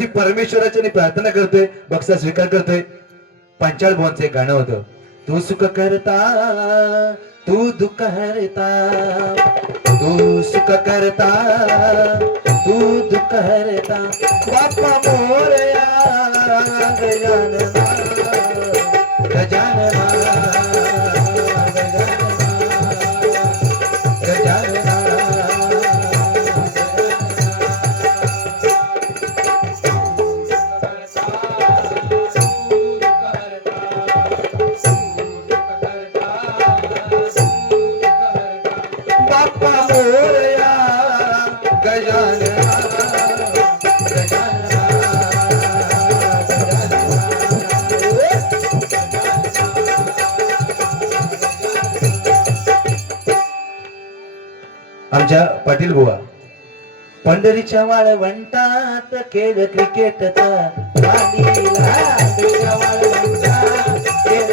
अशी परमेश्वराची प्रार्थना करतोय, बक्षीस स्वीकार करतोय. पंचाल भुवनचं एक गाणं होतं. तू सुख करता, तू दुःख हरता, तू सुख करता, तू दुःख हरता, बाप्पा मोरया गजानना गजानना गजानना बाप्पा मोरया गजानना गजानना आमच्या पाटील बुवा पंढरीच्या वाळवंटात खेळ क्रिकेटचा वाडीला, पंढरीच्या वाळवंटात खेळ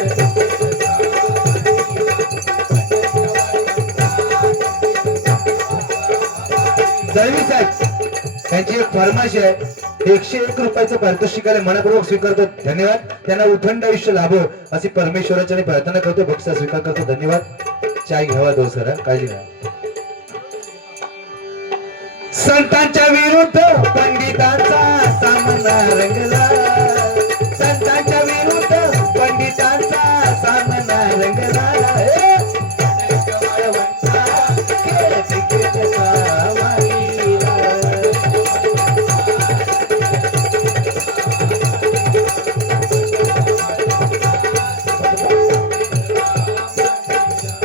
दळवी साहेब त्यांची एक फरमाईश आहे. 101 रुपयाचं पारितोषिकाला मनपूर्वक स्वीकारतो. धन्यवाद. त्यांना उथंड आयुष्य लाभो अशी परमेश्वराची प्रार्थना करतो. बक्षीस स्वीकार करतो. धन्यवाद. चाय घ्यावा दो सर, काळजी घ्या. संतांच्या विरुद्ध पंडितांचा सामना रंगला, संतांच्या विरुद्ध पंडितांचा सामना रंगला,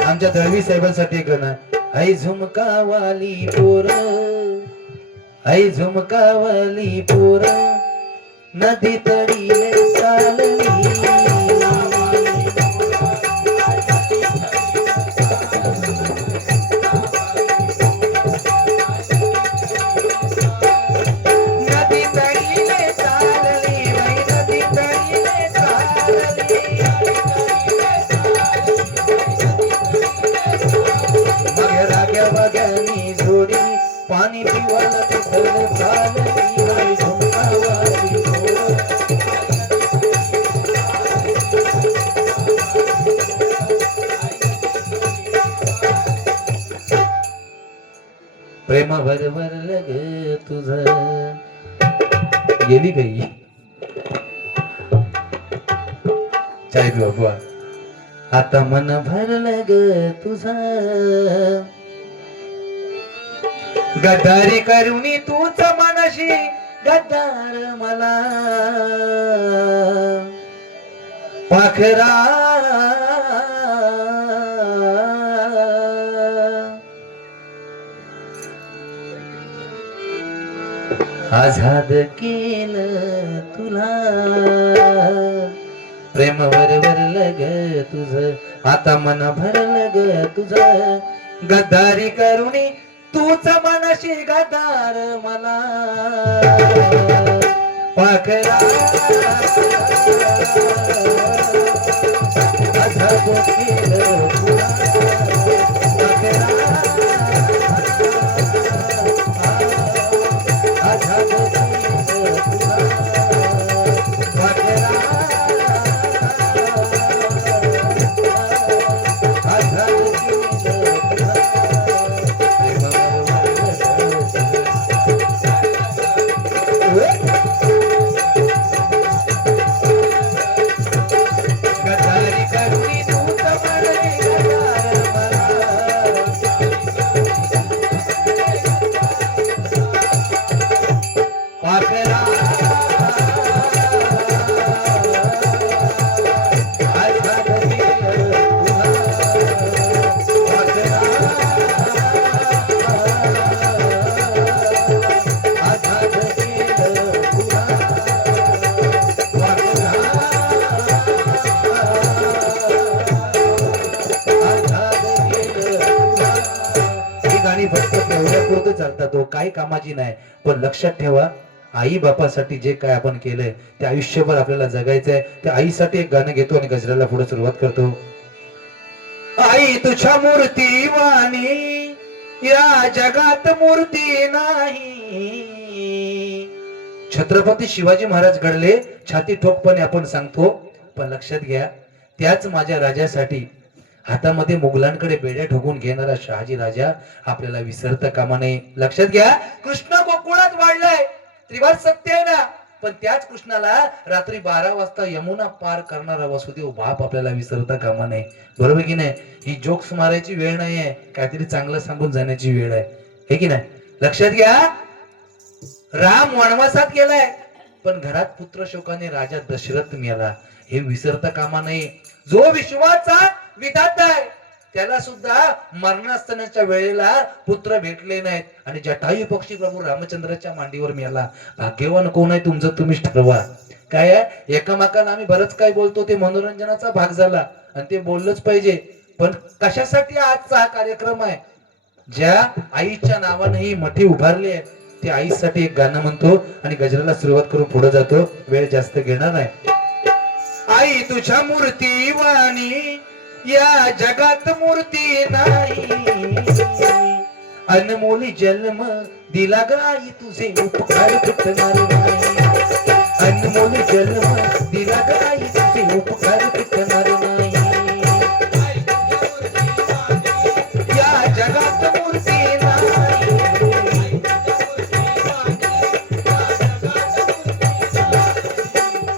आमच्या दळवी साहेबांसाठी एक गाणं. आई झुमकावाली पोर, आई झुमकावाली पोर नदी तडीले चालली, नदी तडीले चालली, नदी तडीले चालली, मग राग्या बघ्यानी जोडी पाणी पिवायला तिथं चालली, आई झुमकावाली पोर. प्रेम भरभरलं ग तुझं, गेली काही चाय पिवा बुवा. आता मन भरलं ग तुझं, गद्दारी करुणी तूच मनशी गद्दार मला पाखरा, आझाद केलं तुला. प्रेम भरभरलं ग तुझं, आता मन भरलं ग तुझं, गद्दारी करुणी तूच मनशी गद्दार मला पाखरा, आझाद केलं तुला पाखरा, आझाद केलं तुला पाखरा, आझाद केलं तुला. गद्दारी करुणी तूच मनशी गद्दार मला पाखरा, आझाद केलं तुला पाखरा, आझाद केलं तुला पाखरा, आझाद केलं तुला. ही गाणी फक्त तेवढ्यापुरतं चालतात, तो काही कामाची नाही. पण लक्षात ठेवा, आई बापासाठी जे काय आपण केलंय ते आयुष्यभर आपल्याला जगायचंय. त्या आईसाठी एक गाणं घेतो आणि गजराला पुढे सुरुवात करतो. आई तुझ्या मूर्ती वाणी या जगात मूर्ती नाही, छत्रपती शिवाजी महाराज घडले छाती ठोकपणे आपण सांगतो, पण लक्षात घ्या त्याच माझ्या राजासाठी हातामध्ये मुघलांकडे बेड्या ठोकून घेणारा शहाजी राजा आपल्याला विसरता कामा नये. लक्षात घ्या कृष्ण गोकुळात वाढलाय, त्रिवार सत्य आहे ना, पण त्याच कृष्णाला रात्री 12 वाजता यमुना पार करणारा वसुदेव बाप आपल्याला विसरता कामा नये. बरोबर की नाही? ही जोक्स मारायची वेळ नाहीये, काहीतरी चांगलं सांगून जाण्याची वेळ आहे, हे की नाही? लक्षात घ्या राम वनवासात गेलाय, पण घरात पुत्र शोकाने राजा दशरथ मेला, हे विसरता कामा नये. जो विश्वाचा विधाता आहे त्याला सुद्धा मरणासनाच्या वेळेला पुत्र भेटले नाहीत आणि जटायू पक्षी प्रभू रामचंद्राच्या मांडीवर मेला. भाग्यवान कोण आहे तुमचं तुम्हीच ठरवा. काय आहे एकामेकाला आम्ही बरंच काय बोलतो, ते मनोरंजनाचा भाग झाला आणि ते बोललंच पाहिजे, पण कशासाठी आजचा हा कार्यक्रम आहे? ज्या आईच्या नावाने ही मठी उभारली आहे त्या आईसाठी एक गाणं म्हणतो आणि गजराला सुरुवात करून पुढे जातो, वेळ जास्त घेणार नाही. आई तुझ्या मूर्ती वाणी या जगात मूर्ती नाही, अनमोल जन्म दिला ग आई तुझे उपकार फिटणार नाही, अनमोल जन्म दिला ग आई तुझे उपकार फिटणार नाही, या जगात मूर्ती नाही,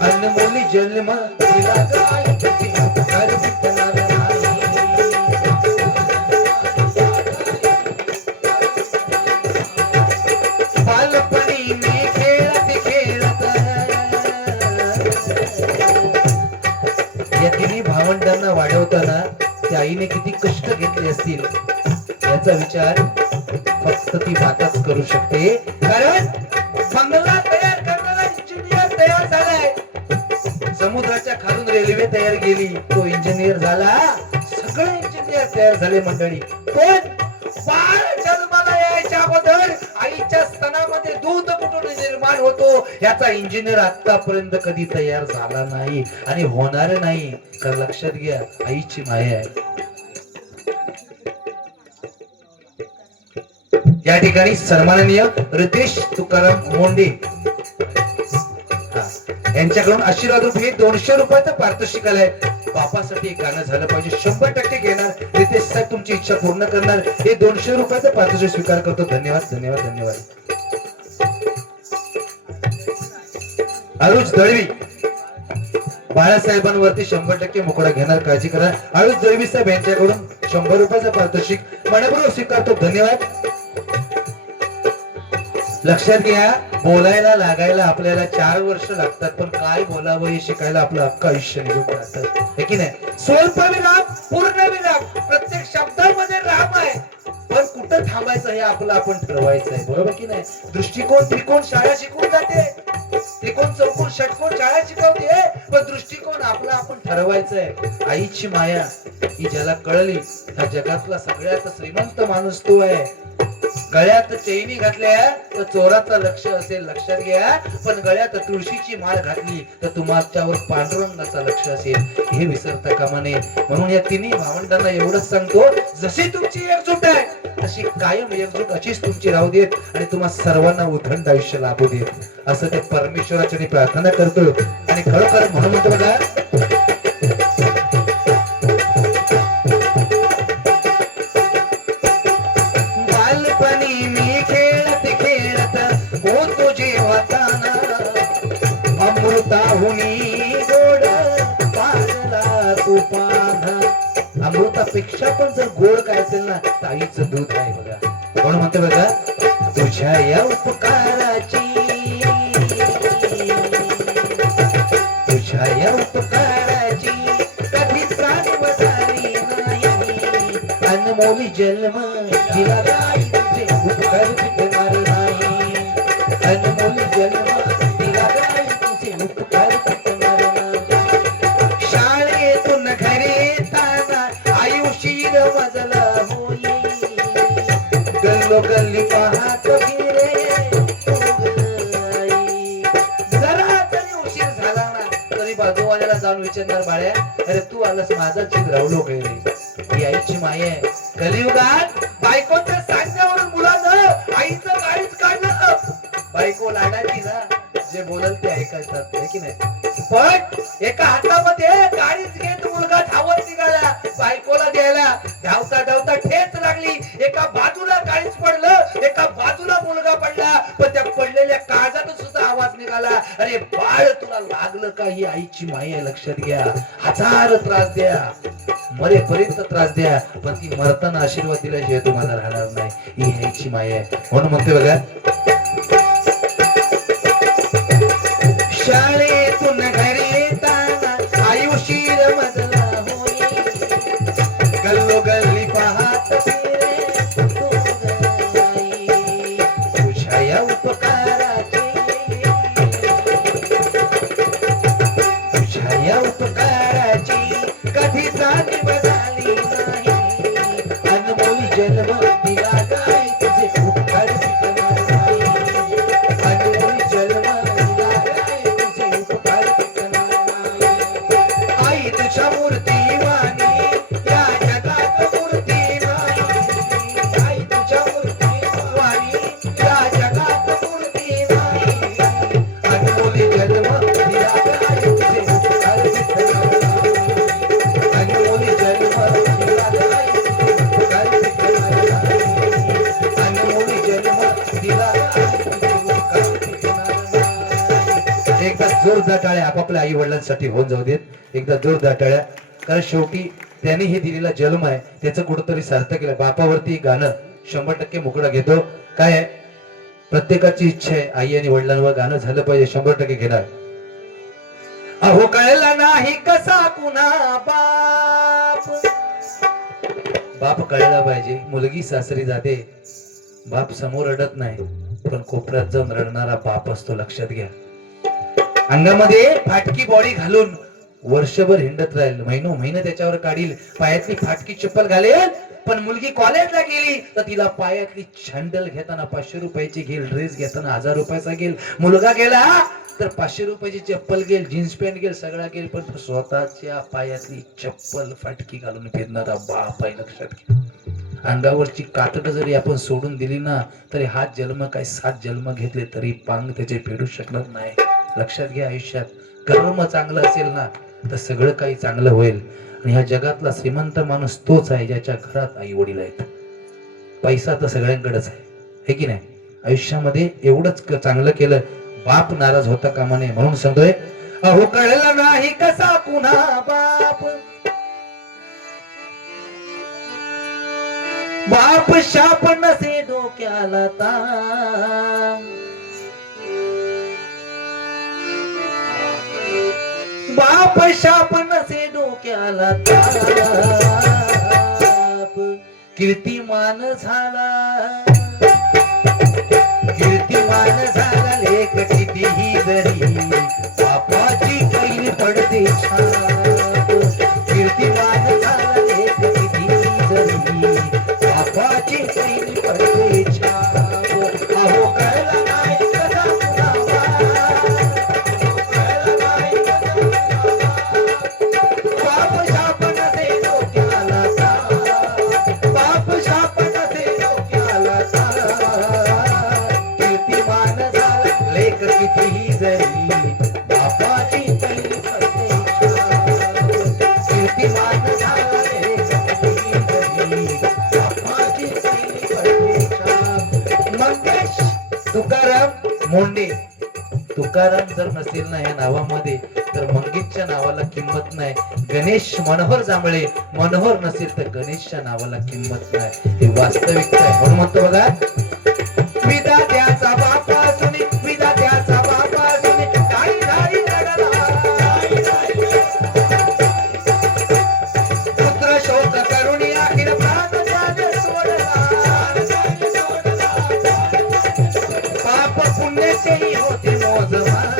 अनमोल जन्म दिला ग आई तुझे उपकार फिटणार नाही. बालपणी मी खेळत खेळत या तिन्ही भावंडांना वाढवताना त्या आईने किती कष्ट घेतले असतील याचा विचार फक्त ती माताच करू शकते, कारण बंगला तयार करणारा इंजिनियर तयार झालाय, समुद्राच्या खालून रेल्वे तयार केली तो इंजिनियर झाला, सगळे इंजिनियर तयार झाले मंडळी, पण बाळ जन्माला यायच्या अगोदर आईच्या स्तनामध्ये दूध कुठून निर्माण होतो याचा इंजिनियर आतापर्यंत कधी तयार झाला नाही आणि होणार नाही. तर लक्षात घ्या आईची माया आहे. या ठिकाणी सन्माननीय रितेश तुकाराम मोंडे यांच्याकडून आशीर्वाद रूप हे 200 रुपयाचं पारितोषिक आलंय. बापासाठी एक गाणं झालं पाहिजे, 100% घेणार रितेश साहेब, तुमची इच्छा पूर्ण करणार. हे 200 रुपयाचं पारितोषिक स्वीकार करतो. धन्यवाद धन्यवाद धन्यवाद. आरुष दळवी बाळासाहेबांवरती 100% मुकडा घेणार, काळजी करा. आरुष दळवी साहेब यांच्याकडून 100 रुपयाचं पारितोषिक मनपूर्वक स्वीकारतो. धन्यवाद. लक्षात घ्या बोलायला लागायला आपल्याला 4 वर्ष लागतात, पण काय बोलावं हे शिकायला आपलं अख्खं आयुष्य निघून जातं, हे की नाही? स्वल्प विराम पूर्ण विराम, प्रत्येक शब्दामध्ये राम आहे, पण कुठं थांबायचं हे आपलं आपण ठरवायचं आहे, बरोबर की नाही? दृष्टिकोन त्रिकोण शाळा शिकवून जाते, त्रिकोण चौकोन षटकोन शाळा शिकवते, पण दृष्टिकोन आपला आपण ठरवायचं आहे. आईची माया ही ज्याला कळली ह्या जगातला सगळ्यात श्रीमंत माणूस तो आहे. गळ्यात चैनी घातल्या तर चोराचं लक्ष असेल, लक्षात घ्या, पण गळ्यात तुळशीची माळ घातली तर तुमच्यावर पांडुरंगाचं लक्ष असेल, हे विसरता कामा नये. म्हणून या तिन्ही भावंडांना एवढंच सांगतो, जशी तुमची एकजूट आहे तशी कायम एकजूट अशीच तुमची राहू देत आणि तुम्हा सर्वांना उदंड आयुष्य लाभू देत, असं ते परमेश्वराची मी प्रार्थना करतो. आणि खरोखर म्हणून म्हणतो बघा, मी खेळत खेळत होतो जेव्हा ताना, अमृताहुनी गोड पाजला तू पाना. अमृतापेक्षा पण जर गोड काय असेल ना तर आईचं दूध आहे बघा. कोण म्हणते बघा, तुझ्या या उपकाराची, तुझ्या या उपकाराची कधी जाणीव झाली नाही, अनमोल जन्म दिला गाई उपकार फिटणार नाही, अनमोल जन्म दिला गाई तुझे उपकार फिटणार नाही. शाळेतून घरी येताना आयुष्य मजला होई, गल्लो गल्ली पाहत फिरे जरा जरी उशीर झाला ना तरी बाजूवाल्याला जाऊन विचारणार, बाळ्या अरे तू आलास माझा जीव राहुलो काय रे. ही आईची माया आहे. कलियुगात बायकोच्या सांगण्यावरून मुलानं आईचं काळीच काढलं. बायको लाडाची ना बोलल ते ऐकायचं आहे की नाही. पण एका हातामध्ये गाडीच घेत मुलगा धावत निघाला बायकोला द्यायला. धावता धावता ठेच लागली. एका बाजूला गाडीच पडलं, एका बाजूला मुलगा पडला. पण त्या पडलेल्या काळजात सुद्धा आवाज निघाला, अरे बाळ तुला लागलं का? ही आईची माया आहे, लक्षात घ्या. हजार त्रास द्या, मरेपर्यंत त्रास द्या, पण ती मरताना आशीर्वाद दिल्याशिवाय तुम्हाला राहणार नाही. ही आईची माया आहे. म्हणून म्हणते बघा, शाळेतून घरी येताना आई उशीर मजला होई, गल्लो गल्ली पाहत फिरे तुझ्या या उपकाराची, तुझ्या या उपकाराची कधी जाणीव झाली नाही. अनमोल जन्म दिला काय तुझे उपकार फिटणार नाही. अनमोल जन्म दिला काय तुझे उपकार फिटणार नाही. आई तुझ्या मूर्ती वाणी या जगात मूर्ती नाही. आई तुझ्या मूर्ती वाणी या जगात मूर्ती नाही. अनमोल जन्म दिला काय तुझे उपकार फिटणार नाही. अनमोल जन्म दिला काय तुझे उपकार फिटणार नाही. अनमोल जन्म दिला काय तुझे उपकार फिटणार नाही. एकदा जोरदार टाळ्या आपापल्या आई वडिलांसाठी होऊन जाऊ देत. एकदा जोरदार टाळ्या. कारण शेवटी त्याने हे दिलेला जन्म आहे त्याचं कुठंतरी सार्थक केलं. बापावरती गाणं 100% मुकडा घेतो. काय आहे, प्रत्येकाची इच्छा आहे आई आणि वडिलांवर गाणं झालं पाहिजे, 100% घेणार. अहो कळला नाही कसा पुन्हा बाप, बाप कळला पाहिजे. मुलगी सासरी जाते, बाप समोर रडत नाही, पण कोपऱ्यात जाऊन रडणारा बाप असतो, लक्षात घ्या. अंगामध्ये फाटकी बॉडी घालून वर्षभर हिंडत राहील, महिने त्याच्यावर काढील, पायातली फाटकी चप्पल घालेल. पण मुलगी कॉलेजला गेली तर तिला पायातली छंडल घेताना 500 रुपयाची घेईल, ड्रेस घेताना 1000 रुपयाचा घेईल. मुलगा गेला तर 500 रुपयाची चप्पल घेईल, जीन्स पॅन्ट घेईल, सगळा घेईल, पण स्वतःच्या पायातली चप्पल फाटकी घालून फिरणारा बाप आहे, लक्षात घ्या. अंगावरची कातड जरी आपण सोडून दिली ना तरी हात जन्म काय 7 जन्म घेतले तरी पांग त्याचे फेडू शकणार नाही. लक्षात घ्या, आयुष्यात कर्म चांगलं असेल ना तर सगळं काही चांगलं होईल. आणि ह्या जगातला श्रीमंत माणूस तोच आहे ज्याच्या घरात आई वडील आहेत. पैसा तर सगळ्यांकडेच आहे, हे की नाही. आयुष्यामध्ये एवढंच चांगलं केलं, बाप नाराज होता कामा नये. म्हणून सांगतोय, अहो कळलं नाही कसा पुन्हा बाप, बाप शाप नसे डोक्याला ताप, बाप शाप नसे डोक्याला ताप. कीर्तिमान झाला, कीर्तिमान झाला लेख कितीही जरी, बापाची कैल पडते छाप. कीर्तिमान झाला लेख कितीही जरी, बापाची कैल पडते छाप. अहो कळला नाही कसा पुन्हा बाप, शाप नसे डोक्याला ताप, बाप शाप नसे डोक्याला ताप. कीर्तिमान झाला लेख कितीही जरी, बापाची कैल पडते छाप. कीर्तिमान झाला लेख कितीही जरी, बापाची कैल पडते छाप. मंगेश तुकाराम मोंडे, तुकाराम जर नसेल ना या नावामध्ये तर मंगेशच्या नावाला किंमत नाही. गणेश मनोहर जांभळे, मनोहर नसेल तर गणेशच्या नावाला किंमत नाही. ही वास्तविकता आहे. म्हणून म्हणतो बघा, विधात्याचा बाप असून, विधात्याचा बाप असून काही धारी रडला, पुत्र शोक करुणी अखिल प्राण त्याने सोडला. पाप पुण्याचेही होते मोजमाप,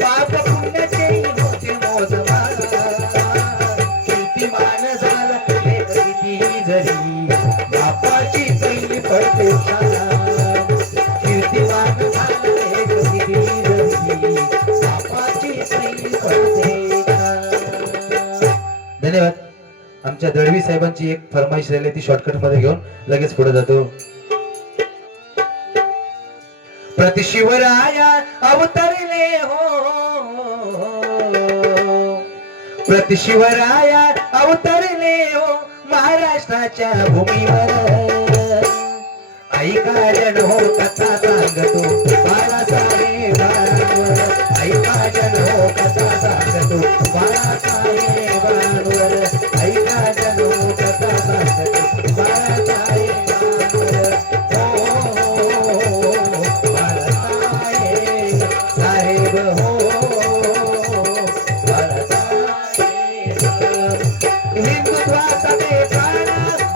पाप पुण्याचेही होते मोजमाप. कीर्तिमान झाला लेख कितीही जरी, बापाची कैल पडते छाप. कीर्तिमान झाला लेख कितीही जरी, बापाची कैल पडते छाप. धन्यवाद. आमच्या दळवी साहेबांची एक फरमाईश राहिली, ती शॉर्टकट मध्ये घेऊन लगेच पुढे जातो. प्रतिशिवराया अवतरले हो, प्रतिशिवराया अवतरले हो महाराष्ट्राच्या भूमीवर. ऐका जन हो कथा सांगतो बाळासाहेबांवर, ऐका जन हो कथा सांगतो बाळासाहेबांवर, ऐका जन हो कथा सांगतो बाळासाहेबांवर. हो बाळासाहेब साहेब हो बाळासाहेब. हिंदुत्वाचा ते प्राण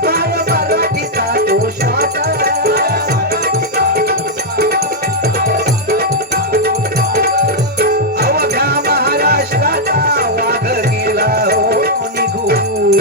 माय मराठीचा तो श्वास. अवघ्या महाराष्ट्राचा वाघ गेला हो निघून.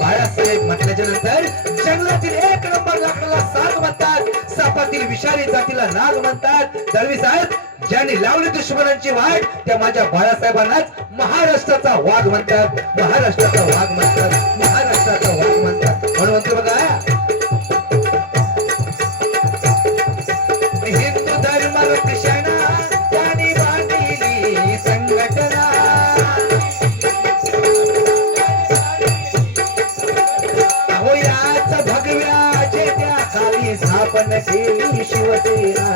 बाळासाहेब म्हटल्याच्या नंतर जंगलातील एक नंबर लाकडाला साग म्हणतात, सापातील विषारी जातीला नाग म्हणतात. दळवी साहेब ज्यांनी लावली दुश्मनांची वाट त्या माझ्या बाळासाहेबांनाच महाराष्ट्राचा वाघ म्हणतात, महाराष्ट्राचा वाघ म्हणतात, महाराष्ट्राचा वाघ म्हणतात. म्हणून म्हणतो बघा, हिंदू धर्म रक्षणा त्यांनी बांधलेली संघटना. अहो याच भगव्या जेत्या खाली स्थापन केली शिवसेना.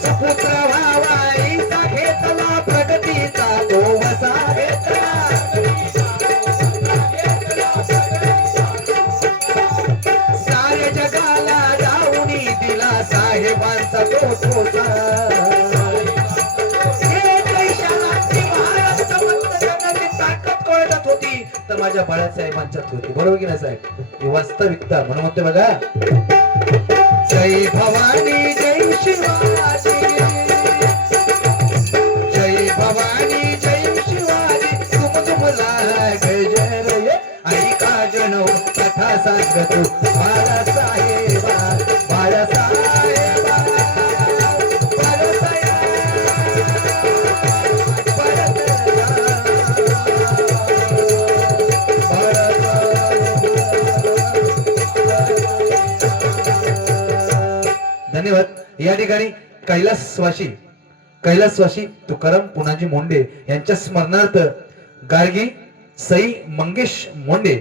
सुपुत्र व्हावाईचा घेतला प्रगतीचा तो वसा घेतला. साऱ्या जगाला जाऊनी दिला साहेबांचा तो ठोसा. ताकद कोणाच्यात होती तर माझ्या बाळासाहेबांच्यात होती. बरोबर की नाही साहेब? ही वास्तविकता. म्हणून म्हणते बघा, जय भवानी जय शिवाजी, जय भवानी जय शिवाजी, तुम तुमला गजर. ऐका जनो कथा सांगतो बाळासाहेबा बाळासाहेबा धन्यवाद. या ठिकाणी कैलासवासी तुकाराम पुनाजी मोंडे यांच्या स्मरणार्थ गार्गी सई मंगेश मोंडे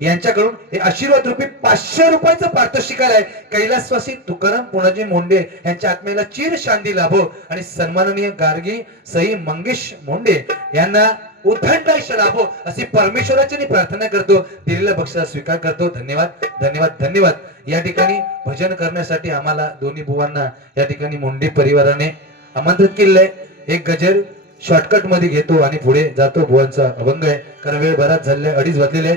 यांच्याकडून हे आशीर्वाद रूपी 500 रुपयाचं पारितोषिक आहे. कैलासवासी तुकाराम पुनाजी मोंडे यांच्या आत्मेला चिर शांती लाभो आणि सन्माननीय गार्गी सई मंगेश मोंडे यांना उद्दंड आयुष्य लाभो अशी परमेश्वराची प्रार्थना करतो. दिलेला बक्षीस स्वीकार करतो. धन्यवाद धन्यवाद धन्यवाद. या ठिकाणी भजन करण्यासाठी आम्हाला दोन्ही बुवांना या ठिकाणी मोंडे परिवाराने आमंत्रित केलेलं आहे. एक गजर शॉर्टकट मध्ये घेतो आणि पुढे जातो. बुवांचा अभंग आहे कारण वेळ बराच झाले, 2:30 वाजलेले.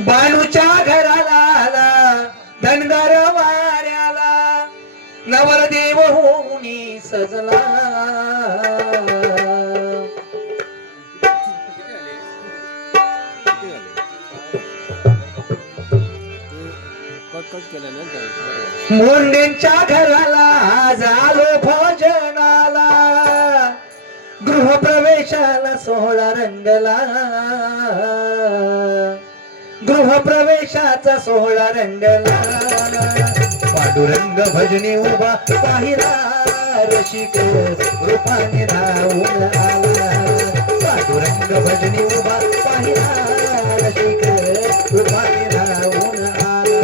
बाणूच्या घराला आला धनगर वाऱ्याला, नवरदेव होऊनी सजला. मोंडेंच्या घराला झालो भोजनाला, गृहप्रवेशाला सोहळा रंगला, गृहप्रवेशाचा सोहळा रंगला. पांडुरंग भजनी उभा पाहिला, रसिक रूपाने धावून आला. पांडुरंग भजनी उभा पाहिला, रसिक रूपाने धावून आला.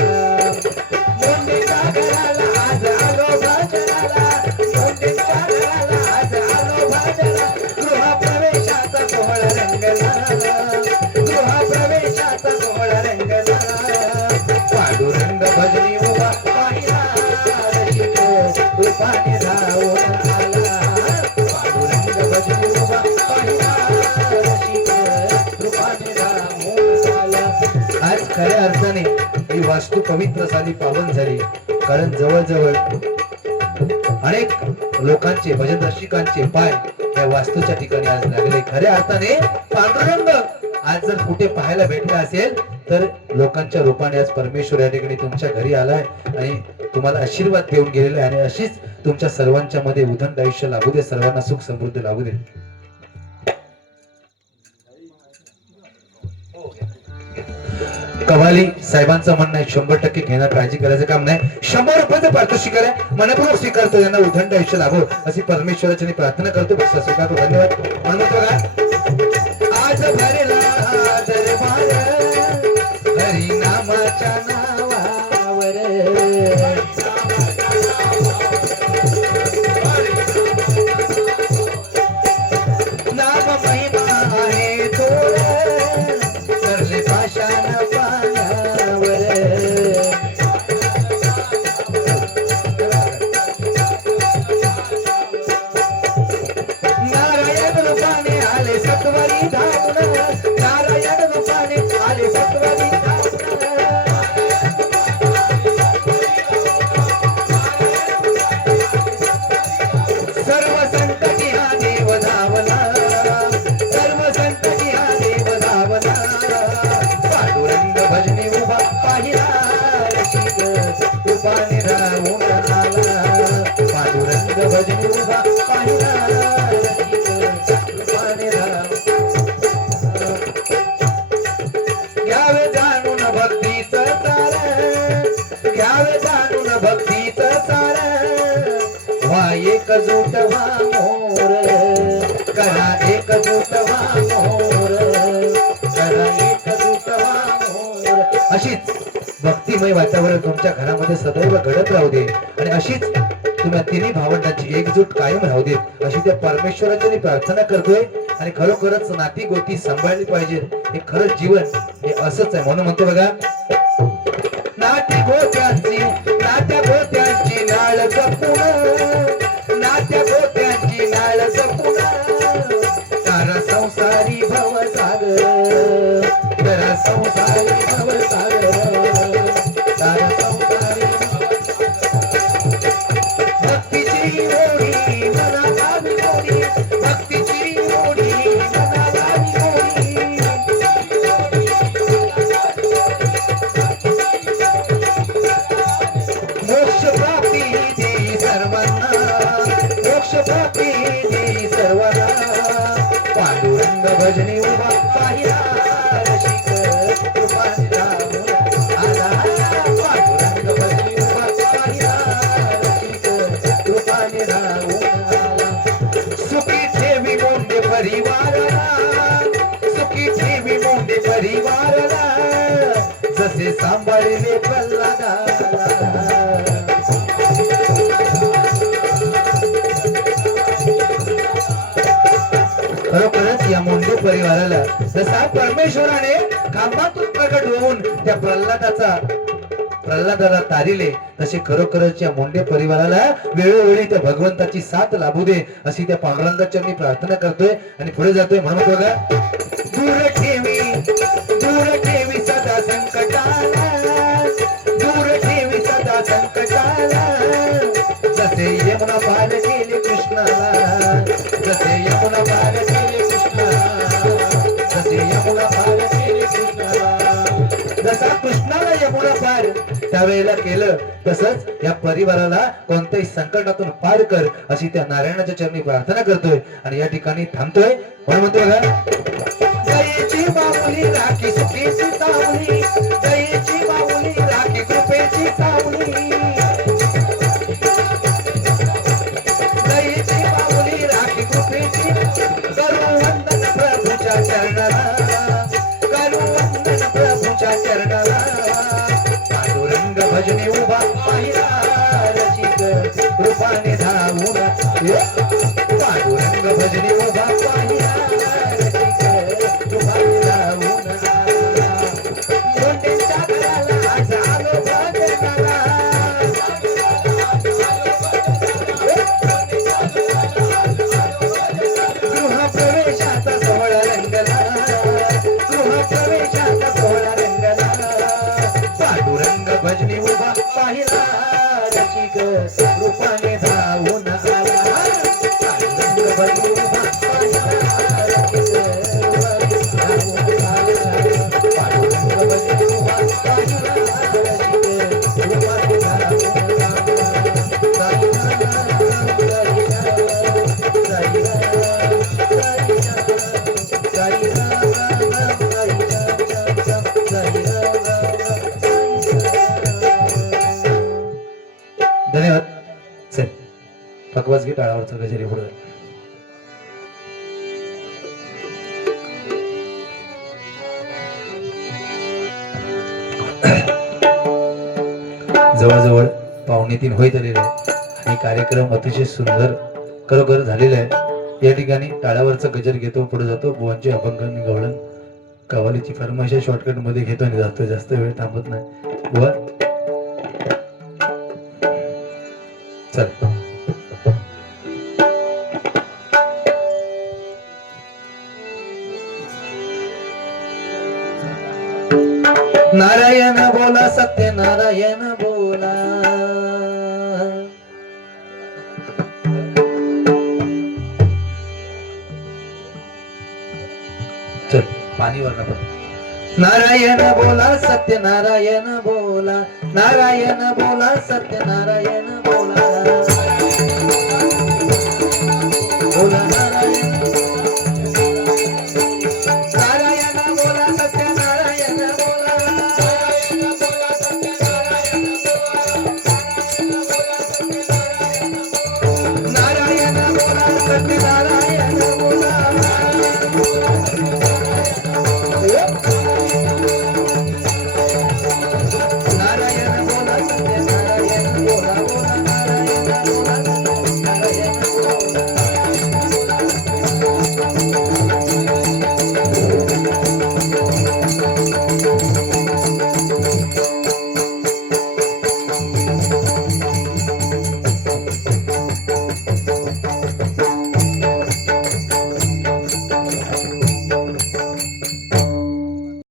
मोंडेच्या घराला आज आलो भजनाला, मोंडेच्या घराला आज आलो भजनाला. गृहप्रवेशाचा सोहळा रंगला, गृहप्रवेशाचा सोहळा रंगला. पांडुरंग भजनी उभा पाहिला, रसिक रूपाने धावून आला. पांडुरंग भजनी उभा पाहिला, रसिक रूपाने धावून आला. आज खऱ्या अर्थाने ही वास्तू पवित्र झाली, पावन झाली. कारण जवळजवळ अनेक लोकांचे भजन रसिकांचे पाय या वास्तूच्या ठिकाणी आज लागले. खऱ्या अर्थाने पांडुरंग आज जर कुठे पाहायला भेटला असेल तर लोकांच्या रूपाने आज परमेश्वर या ठिकाणी तुमच्या घरी आलाय आणि तुम्हाला आशीर्वाद देऊन गेलेला आहे. आणि अशीच तुमच्या सर्वांच्या मध्ये उदंड आयुष्य लाभू दे, सर्वांना सुख समृद्धी लाभू दे. कवाली साहेबांचं म्हणणं आहे 100% घेणं, काळजी करायचं काम नाही. 100 रुपयाचं पारितोषिक आहे, मनपूर्वक स्वीकारतो. यांना उदंड आयुष्य लाभो अशी परमेश्वराची मी प्रार्थना करतो. बस स्वीकारतो. धन्यवाद. म्हणून बघा, आज भरला दरबार हरिनामाच्या नावावर, नाम महिमा आहे थोर सरले पाषाण पाण्यावर. नारायण रूपाने आले सत्वरी धावून, नारायण रूपाने आले सत्वरी धावून, सर्व संकटी हा देव धावला, सर्व संकटी हा देव धावला. पांडुरंग भजनी उभा पाहिला रसिक रूपाने राहून आला. पांडुरंग भजनी उभा पाहिला रसिक रूपाने राहून. घ्यावे जाणून भक्तीचं सार, घ्यावे जाणून भक्तीचं सार. व्हा एकजूट व्हा मोर, करा एकजूट व्हा मोर, करा एकजूट व्हा मोर. अशीच भक्तिमय वातावरण तुमच्या घरामध्ये सदैव घडत राहू दे आणि अशीच तुम्हा तिन्ही भावंडांची एकजूट कायम राहू दे अशी त्या परमेश्वराची मी प्रार्थना करतोय. आणि खरोखरच नाती गोती सांभाळली पाहिजे. हे खरंच जीवन हे असंच आहे. म्हणून म्हणतो बघा, नाती गोत्यांची, नात्या गोत्यांची नाळ जपून, नात्या गोत्यांची नाळ जपून. तारा संसारी भवसागर, तारा संसारी भवसागर, तारा संसारी. भक्तीची ओढी मनाला विनोडी, भक्तीची ओढी मनाला विनोडी. मोक्ष प्राप्ती देई सर्वांना, मोक्ष प्राप्ती देई सर्वांना. पांडुरंग भजनी उभा पाहिला रसिक रूपाने राहून आला. पांडुरंग भजनी उभा पाहिला रसिक रूपाने राहून आला. सुखी ठेवी मोंडे परिवाराला, सुखी ठेवी मोंडे परिवाराला. जसे सांभाळले प्रल्हादाला. खरोखरच या मोंडे परिवाराला जसा परमेश्वराने खांबातून प्रकट होऊन त्या प्रल्हादाला तारिले, तसे खरोखरच या मोंडे परिवाराला वेळोवेळी त्या भगवंताची साथ लाभू दे अशी त्या पांडुरंगाची मी प्रार्थना करतोय. आणि पुढे जातोय. म्हणून बघा, दूर ठेवी सदा संकटाला, दूर ठेवी सदा संकटाला. जसे यमुना पार केले कृष्णाला, जसे यमुना पार केले कृष्णाला, जसे यमुना पार केले कृष्णाला. जसा कृष्णाला यमुना पार त्यावेळेला केलं, तसंच या परिवाराला कोणत्याही संकटातून पार कर अशी त्या नारायणाच्या चरणी प्रार्थना करतोय. आणि या ठिकाणी थांबतोय. म्हणून म्हणतोय बघा, दयेची माऊली राखी सुखीची सावली, दयेची माऊली राखी कृपेची सावली. दयेची माऊली राखी कृपेची. करू वंदन प्रभूच्या चरणाला, करू वंदन प्रभूच्या चरणाला. पांडुरंग भजनी उभा पाहिला रसिक रूपाने धावून. पांडुरंग भजनी उभा पाहिला रसिक रूपाने धावून. थकवास घे टाळावरचा गजरी पुढे जवळजवळ 2:45 होईत आलेले आहे आणि कार्यक्रम अतिशय सुंदर खरोखर झालेला आहे। या ठिकाणी टाळावरचा गजर घेतो, पुढे जातो, बुवांचे अभंग आणि गवळण कवालीची फरमाईश शॉर्टकट मध्ये घेतो आणि जातो, जास्त वेळ थांबत नाही। बुवा चल नारायण बोला सत्य नारायण बोला, चल पाणी वर नारायण बोला सत्य नारायण बोला, नारायण बोला सत्य नारायण बोला, बोला नारायण